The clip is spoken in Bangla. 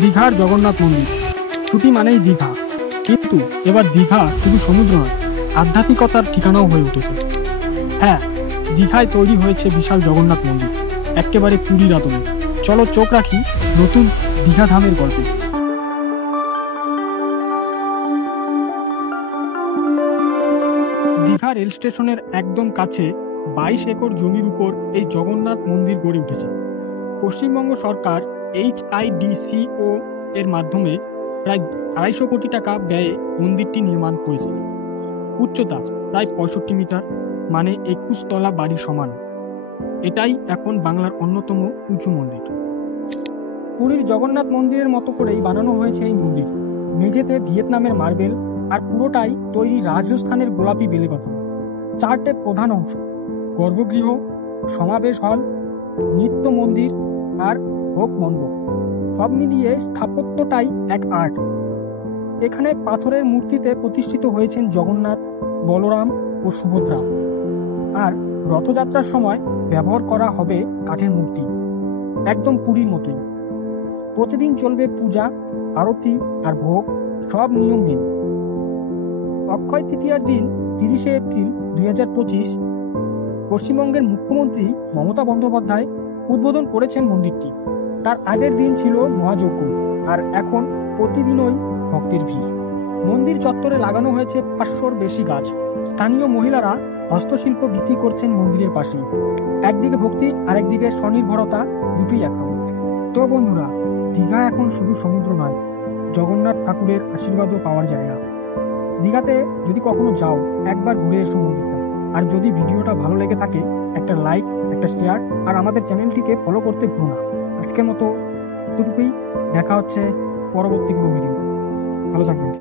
দীঘার জগন্নাথ মন্দির। ছুটি মানেই দীঘা, কিন্তু এবার দীঘা শুধু সমুদ্র নয়, আধ্যাত্মিকতার ঠিকানাও হয়ে উঠেছে। হ্যাঁ, দীঘায় তৈরি হয়েছে বিশাল জগন্নাথ মন্দির, একেবারে পুরীর আদলে। চলো চোখ রাখি নতুন দীঘা ধামের গল্পে। দীঘা রেল স্টেশনের একদম কাছে 22 একর জমির উপর এই জগন্নাথ মন্দির গড়ে উঠেছে। পশ্চিমবঙ্গ সরকার HIDCO এর মাধ্যমে প্রায় 250 কোটি টাকা ব্যয়ে মন্দিরটি নির্মাণ করেছে। উচ্চতা প্রায় 65 মিটার, মানে 21 তলা বাড়ির সমান। এটাই এখন বাংলার অন্যতম উঁচু মন্দির। পুরীর জগন্নাথ মন্দিরের মতো করেই বানানো হয়েছে এই মন্দির। মেঝেতে ভিয়েতনামের মার্বেল, আর পুরোটাই তৈরি রাজস্থানের গোলাপি বেলে পাথর। 4টে প্রধান অংশ: গর্ভগৃহ, সমাবেশ হল, নিত্য মন্দির আর ভোগ মণ্ডপ। সব মিলিয়ে স্থাপত্যটাই এক আর্ট। এখানে পাথরের মূর্তিতে প্রতিষ্ঠিত হয়েছেন জগন্নাথ, বলরাম ও সুভদ্রা, আর রথযাত্রার সময় ব্যবহার করা হবে কাঠের মূর্তি, একদম পুরীর মতোই। প্রতিদিন চলবে পূজা, আরতি আর ভোগ, সব নিয়মহীন। অক্ষয় তৃতীয়ার দিন 30শে এপ্রিল 2025 পশ্চিমবঙ্গের মুখ্যমন্ত্রী মমতা বন্দ্যোপাধ্যায় উদ্বোধন করেছেন মন্দিরটি। তার আগের দিন ছিল মহাযজ্ঞ, আর এখন প্রতিদিনই ভক্তের ভিড়। মন্দির চত্বরে লাগানো হয়েছে 500-র বেশি গাছ। স্থানীয় মহিলারা হস্তশিল্প বিক্রি করছেন মন্দিরের পাশেই। একদিকে ভক্তি আর একদিকে স্বনির্ভরতা, দুটোই একসঙ্গে। তো বন্ধুরা, দীঘা এখন শুধু সমুদ্র নয়, জগন্নাথ ঠাকুরের আশীর্বাদও পাওয়ার জায়গা। দীঘাতে যদি কখনো যাও, একবার ঘুরে এসো মন্দিরটা। আর যদি ভিডিওটা ভালো লেগে থাকে, একটা লাইক, একটা শেয়ার, আর আমাদের চ্যানেলটিকে ফলো করতে ভুলো না। আজকের মতো এতটুকুই। দেখা হচ্ছে পরবর্তী কোনো ভিডিও। ভালো থাকবেন।